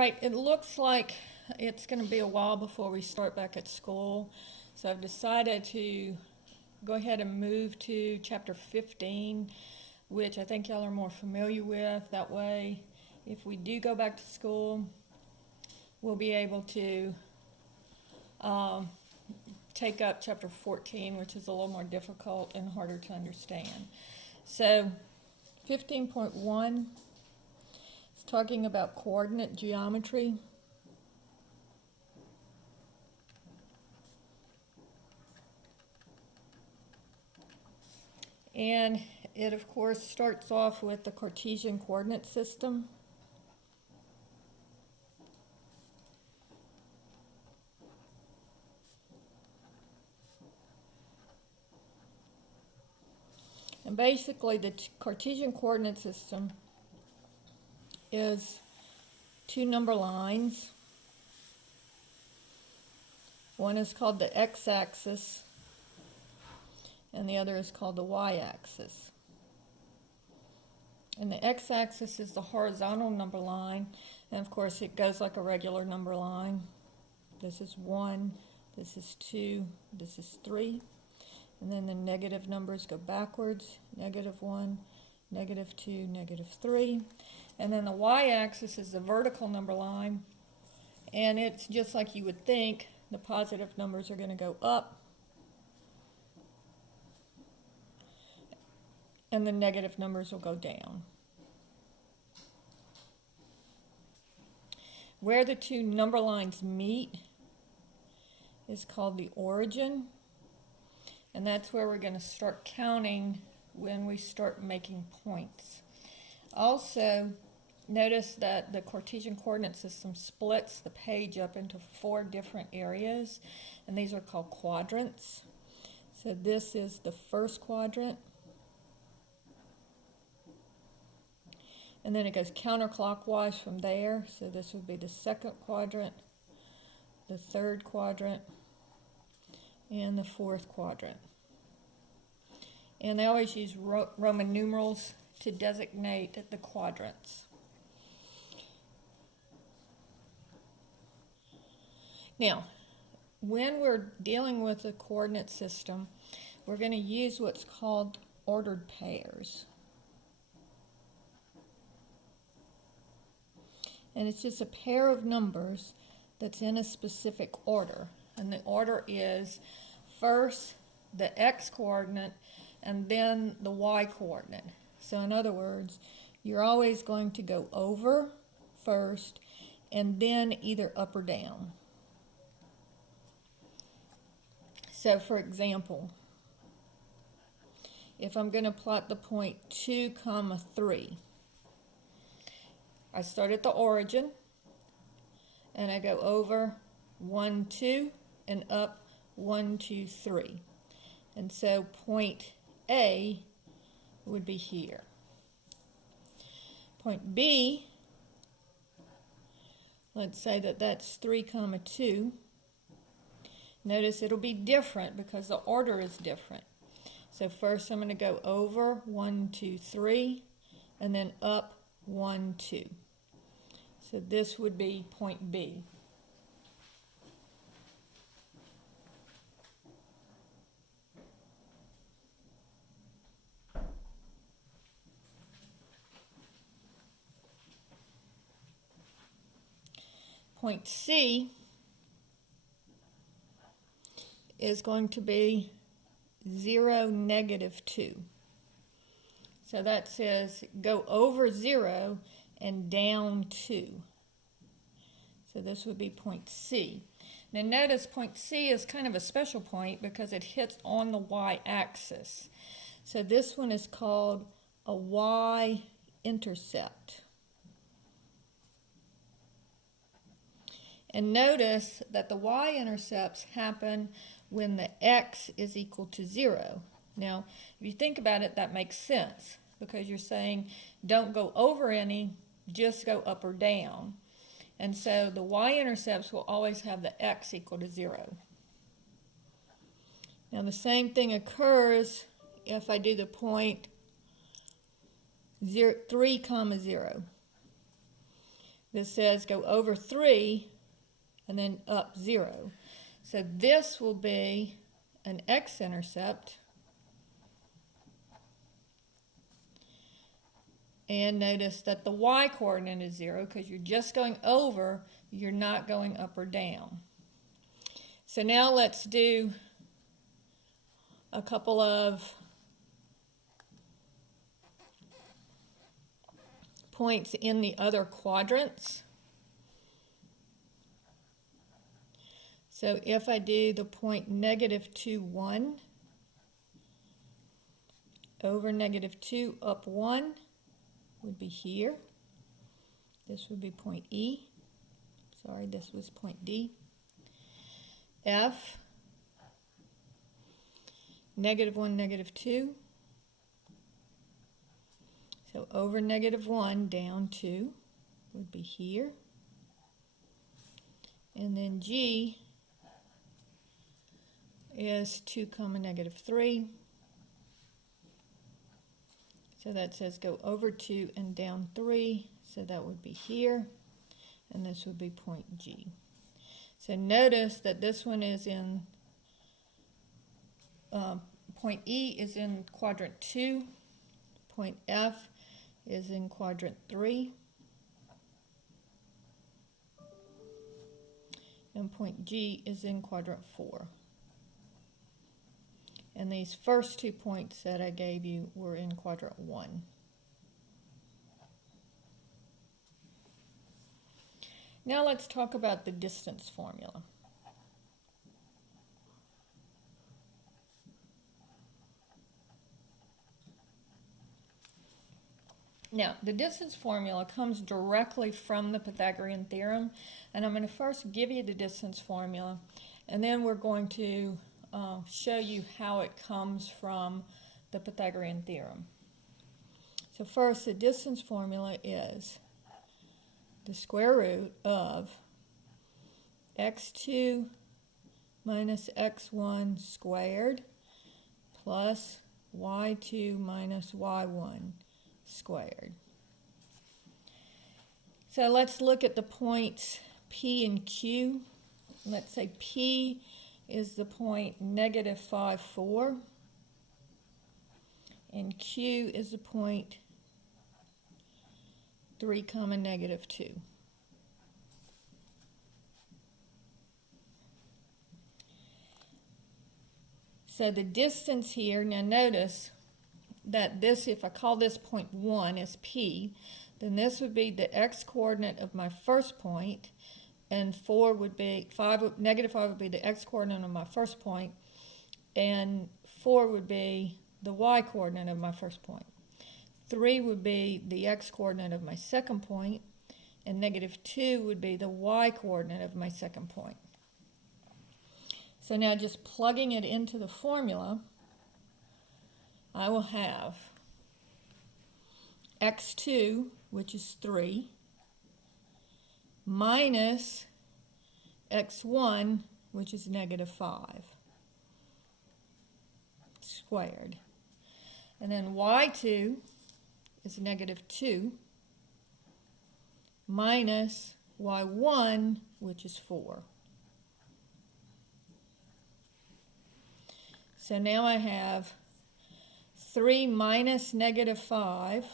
right, it looks like it's going to be a while before we start back at school. So I've decided to go ahead and move to chapter 15, which I think y'all are more familiar with. That way, if we do go back to school, we'll be able to take up chapter 14, which is a little more difficult and harder to understand. So 15.1 is talking about coordinate geometry. And it, of course, starts off with the Cartesian Coordinate System. And basically, the Cartesian Coordinate System is two number lines. One is called the x-axis, and the other is called the y-axis. And the x-axis is the horizontal number line, and of course it goes like a regular number line. This is 1, this is 2, this is 3. And then the negative numbers go backwards, -1, -2, -3. And then the y-axis is the vertical number line, and it's just like you would think. The positive numbers are going to go up, and the negative numbers will go down. Where the two number lines meet is called the origin, and that's where we're going to start counting when we start making points. Also, notice that the Cartesian coordinate system splits the page up into 4 different areas, and these are called quadrants. So this is the first quadrant, and then it goes counterclockwise from there. So this would be the second quadrant, the third quadrant, and the fourth quadrant. And they always use Roman numerals to designate the quadrants. Now, when we're dealing with a coordinate system, we're going to use what's called ordered pairs. And it's just a pair of numbers that's in a specific order. And the order is first the x-coordinate and then the y-coordinate. So in other words, you're always going to go over first and then either up or down. So for example, if I'm going to plot the point 2, 3, I start at the origin and I go over 1, 2 and up 1, 2, 3. And so point A would be here. Point B, let's say that that's 3, 2. Notice it'll be different because the order is different. So first I'm going to go over 1, 2, 3 and then up 1, 2. So this would be point B. Point C is going to be 0, -2. So that says go over 0 and down 2. So this would be point C. Now notice point C is kind of a special point because it hits on the y-axis. So this one is called a y-intercept. And notice that the y-intercepts happen when the x is equal to 0. Now, if you think about it, that makes sense because you're saying don't go over any, just go up or down. And so the y-intercepts will always have the x equal to 0. Now the same thing occurs if I do the point 3, 0. This says go over 3 and then up 0. So this will be an x-intercept. And notice that the y-coordinate is 0 because you're just going over, you're not going up or down. So now let's do a couple of points in the other quadrants. So if I do the point -2, 1, over -2, up 1 would be here. This would be point E. Sorry, this was point D. F, -1, -2. So over -1, down 2 would be here. And then G is 2, -3. So that says go over 2 and down 3. So that would be here. And this would be point G. So notice that this one is in, point E is in quadrant 2. Point F is in quadrant 3. And point G is in quadrant 4. And these first 2 points that I gave you were in quadrant 1. Now let's talk about the distance formula. Now, the distance formula comes directly from the Pythagorean theorem, and I'm going to first give you the distance formula, and then we're going to show you how it comes from the Pythagorean theorem. So first, the distance formula is the square root of x2 minus x1 squared plus y2 minus y1 squared. So let's look at the points P and Q. Let's say P is the point -5, 4, and Q is the point 3, -2. So the distance here, now notice that this, if I call this point 1 as P, then this would be the x-coordinate of my first point, and 4 would be, -5 would be the x-coordinate of my first point, and 4 would be the y-coordinate of my first point. 3 would be the x-coordinate of my second point, and -2 would be the y-coordinate of my second point. So now just plugging it into the formula, I will have x2, which is 3, minus x1, which is -5, squared. And then y2 is -2, minus y1, which is 4. So now I have 3 minus -5,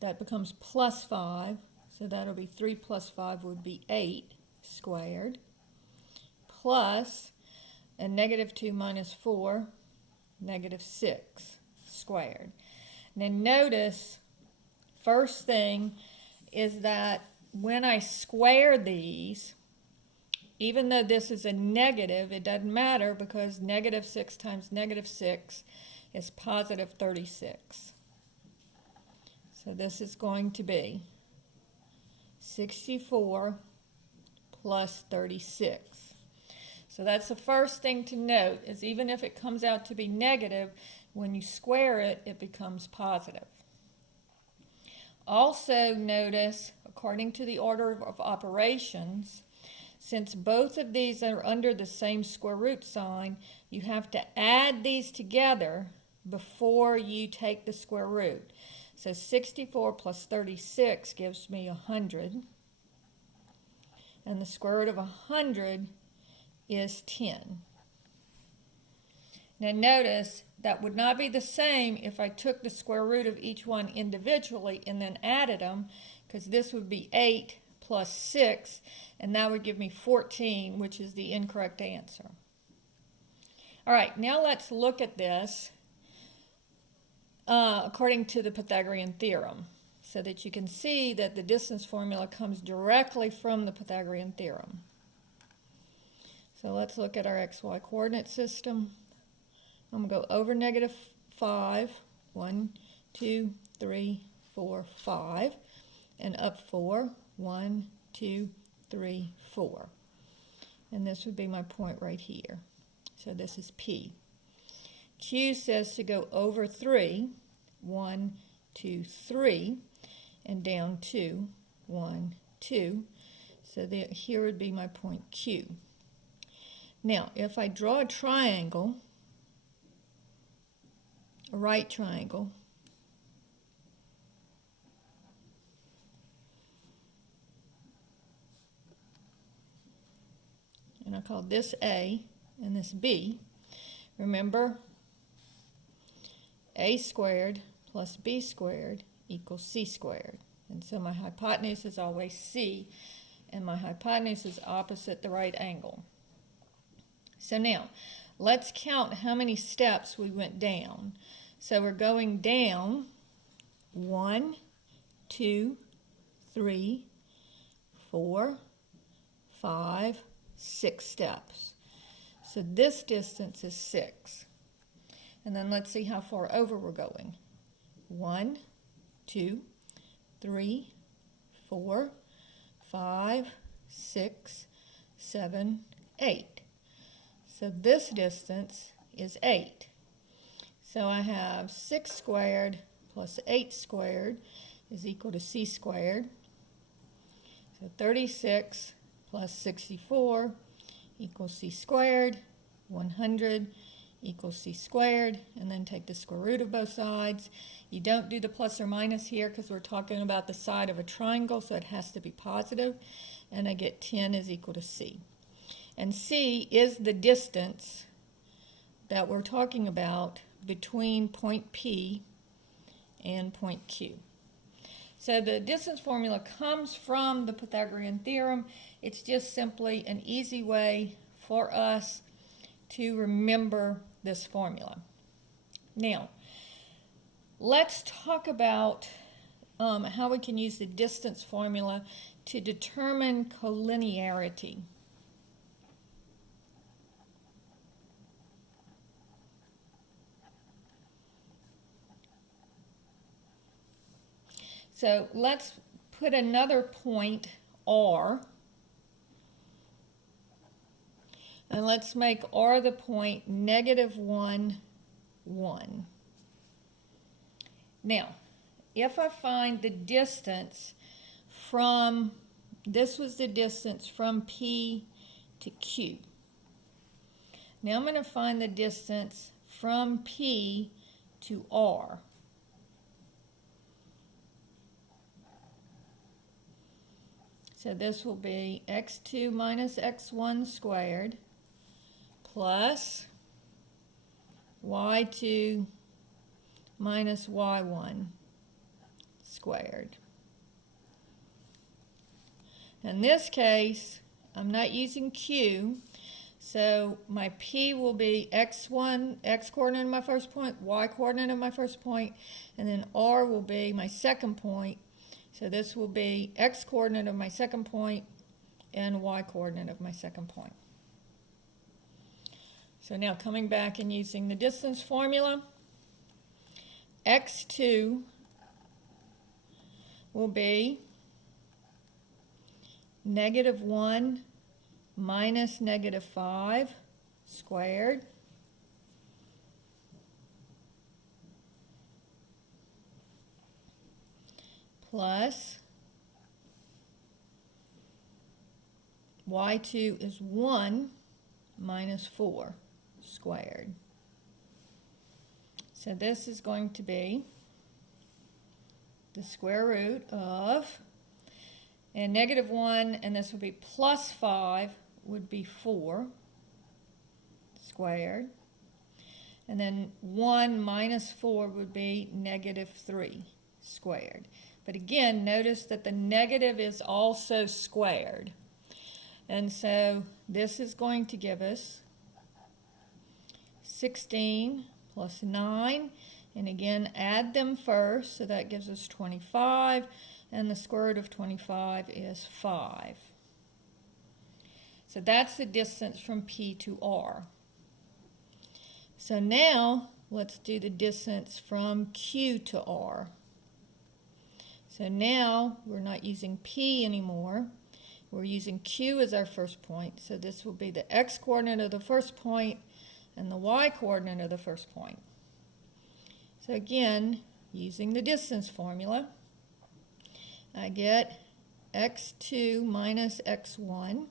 that becomes plus 5, so that'll be 3 plus 5 would be 8 squared, plus, and -2 minus 4, -6 squared. Now notice, first thing is that when I square these, even though this is a negative, it doesn't matter because -6 times -6 is positive 36. So this is going to be 64 plus 36. So that's the first thing to note, is even if it comes out to be negative, when you square it, it becomes positive. Also notice, according to the order of operations, since both of these are under the same square root sign, you have to add these together before you take the square root. So 64 plus 36 gives me 100. And the square root of 100 is 10. Now notice that would not be the same if I took the square root of each one individually and then added them, because this would be 8 plus 6, and that would give me 14, which is the incorrect answer. All right, now let's look at this according to the Pythagorean theorem, so that you can see that the distance formula comes directly from the Pythagorean theorem. So let's look at our xy coordinate system. I'm going to go over -5, 1, 2, 3, 4, 5, and up 4, 1, 2, 3, 4. And this would be my point right here. So this is P. Q says to go over 3, 1, 2, 3, and down 2, 1, 2. So here would be my point Q. Now, if I draw a triangle, a right triangle, and I call this A and this B, remember, A squared plus B squared equals C squared. And so my hypotenuse is always C, and my hypotenuse is opposite the right angle. So now, let's count how many steps we went down. So we're going down 1, 2, 3, 4, 5, 6 steps. So this distance is 6. And then let's see how far over we're going. 1, 2, 3, 4, 5, 6, 7, 8. So this distance is 8. So I have 6 squared plus 8 squared is equal to C squared. So 36 plus 64 equals C squared. 100 equals C squared. And then take the square root of both sides. You don't do the plus or minus here because we're talking about the side of a triangle, so it has to be positive. And I get 10 is equal to C. And C is the distance that we're talking about between point P and point Q. So the distance formula comes from the Pythagorean theorem. It's just simply an easy way for us to remember this formula. Now, let's talk about how we can use the distance formula to determine collinearity. So let's put another point R, and let's make R the point -1, 1. Now, if I find the distance from, this was the distance from P to Q. Now I'm going to find the distance from P to R. So this will be x2 minus x1 squared plus y2 minus y1 squared. In this case, I'm not using Q, so my P will be x1, x coordinate of my first point, y coordinate of my first point, and then R will be my second point. So this will be x coordinate of my second point and y coordinate of my second point. So now coming back and using the distance formula, x2 will be -1 minus -5 squared plus y2 is 1 minus 4 squared. So this is going to be the square root of, and negative 1, and this would be plus 5, would be 4 squared. And then 1 minus 4 would be negative 3 squared. But again, notice that the negative is also squared. And so this is going to give us 16 plus 9. And again, add them first, so that gives us 25. And the square root of 25 is 5. So that's the distance from P to R. So now, let's do the distance from Q to R. So now, we're not using P anymore. We're using Q as our first point. So this will be the x-coordinate of the first point and the y-coordinate of the first point. So again, using the distance formula, I get x2 minus x1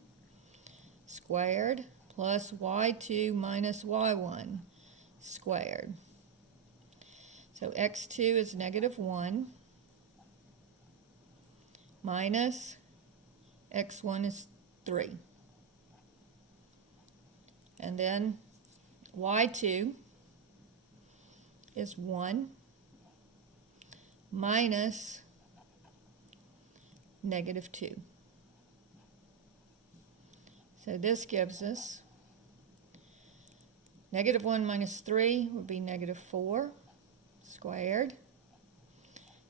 squared plus y2 minus y1 squared. So x2 is negative 1 minus x1 is 3. And then y2 is 1 minus negative 2. So this gives us negative 1 minus 3 would be negative 4 squared.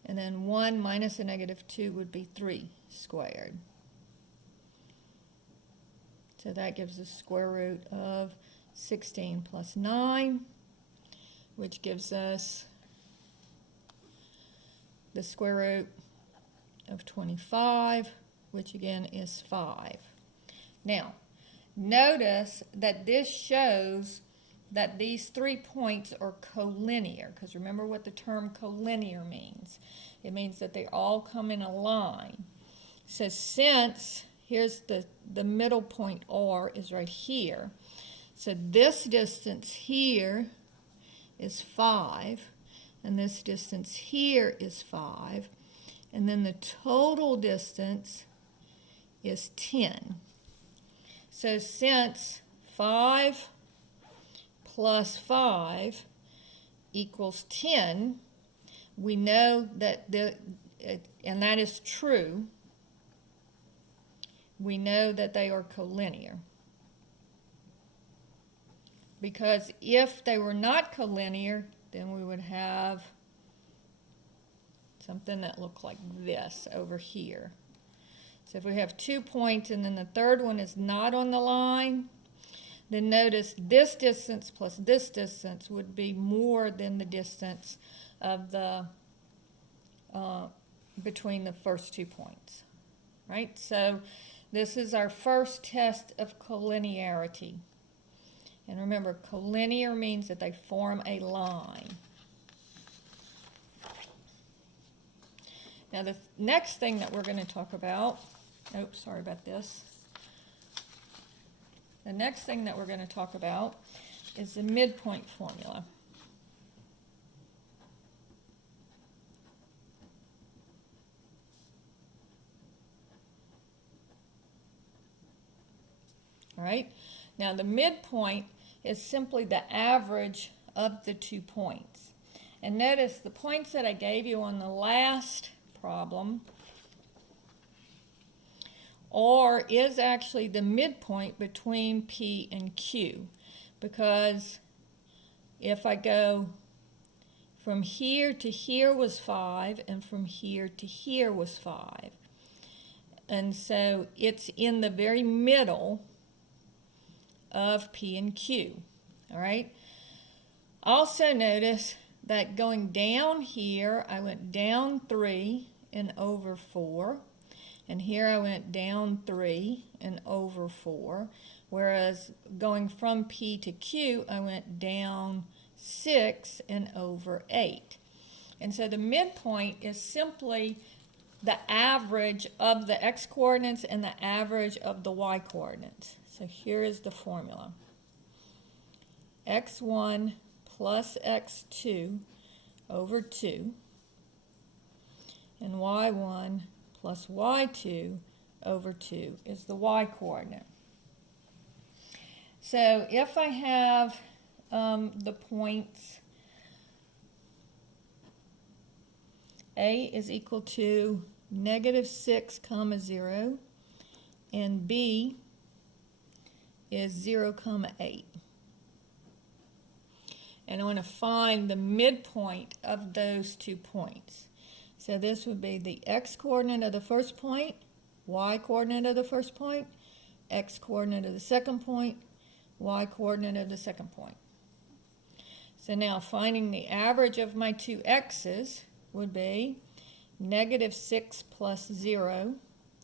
And then 1 minus a negative 2 would be 3 squared. So that gives us square root of 16 plus 9, which gives us the square root of 25, which again is 5. Now, notice that this shows that these 3 points are collinear, because remember what the term collinear means. It means that they all come in a line. So since here's the middle point R is right here, so this distance here is 5, and this distance here is 5, and then the total distance is 10. So since 5 plus 5 equals 10, we know that and that is true, we know that they are collinear. Because if they were not collinear, then we would have something that looked like this over here. So if we have 2 points and then the third one is not on the line, then notice this distance plus this distance would be more than the distance of the between the first 2 points, right? So this is our first test of collinearity. And remember, collinear means that they form a line. Now the next thing that we're going to talk about, oops, sorry about this. The next thing that we're going to talk about is the midpoint formula. All right, now the midpoint is simply the average of the 2 points. And notice the points that I gave you on the last problem R is actually the midpoint between P and Q, because if I go from here to here was 5 and from here to here was 5, and so it's in the very middle of P and Q. All right, also notice that going down here I went down 3 and over 4, and here I went down 3 and over 4, whereas going from P to Q I went down 6 and over 8. And so the midpoint is simply the average of the x-coordinates and the average of the y-coordinates. So here is the formula. x1 plus x2 over 2 and y1 plus y2 over 2 is the y-coordinate. So if I have the points A is equal to -6, 0, and B is 0, 8. And I want to find the midpoint of those 2 points. So this would be the x-coordinate of the first point, y-coordinate of the first point, x-coordinate of the second point, y-coordinate of the second point. So now finding the average of my 2 x's would be -6 plus 0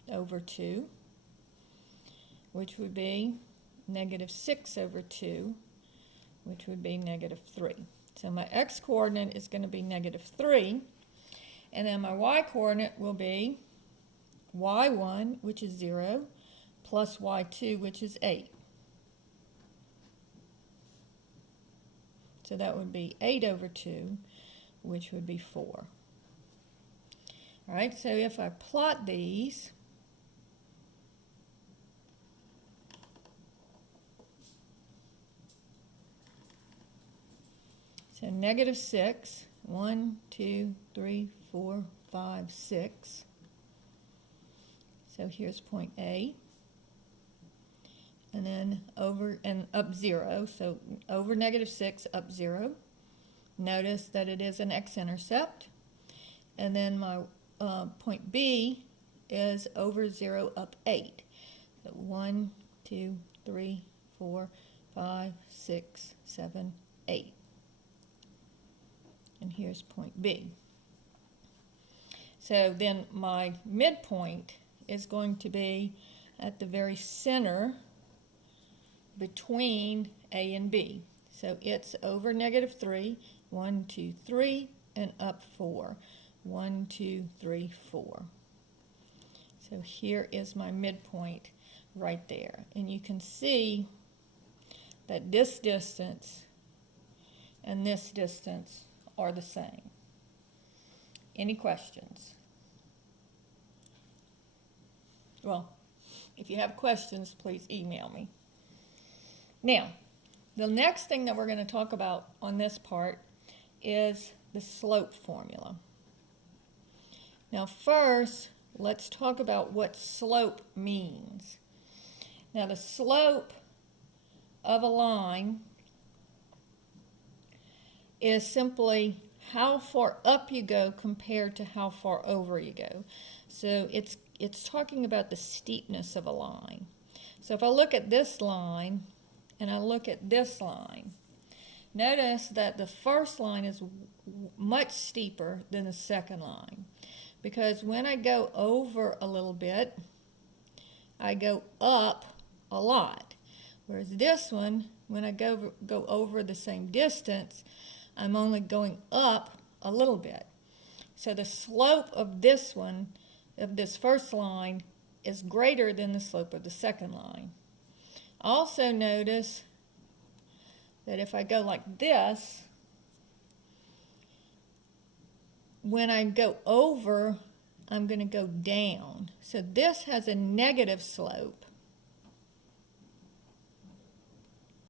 over 2, which would be -6 over 2, which would be -3. So my x-coordinate is going to be -3, and then my y-coordinate will be y1, which is 0, plus y2, which is 8. So that would be 8 over 2, which would be 4. All right, so if I plot these, so -6, 1, 2, 3, 4, 5, 6. So here's point A. And then over and up 0, so over -6, up 0. Notice that it is an x-intercept. And then my point B is over 0, up 8. So 1, 2, 3, 4, 5, 6, 7, 8. And here's point B. So then my midpoint is going to be at the very center between A and B. So it's over -3, 1, 2, 3, and up 4. 1, 2, 3, 4. So here is my midpoint right there. And you can see that this distance and this distance are the same. Any questions? Well, if you have questions, please email me. Now, the next thing that we're going to talk about on this part is the slope formula. Now first, let's talk about what slope means. Now the slope of a line is simply how far up you go compared to how far over you go. So it's talking about the steepness of a line. So if I look at this line and I look at this line, notice that the first line is much steeper than the second line, because when I go over a little bit, I go up a lot. Whereas this one, when I go over the same distance, I'm only going up a little bit. So the slope of this one, of this first line, is greater than the slope of the second line. Also notice that if I go like this, when I go over, I'm going to go down. So this has a negative slope,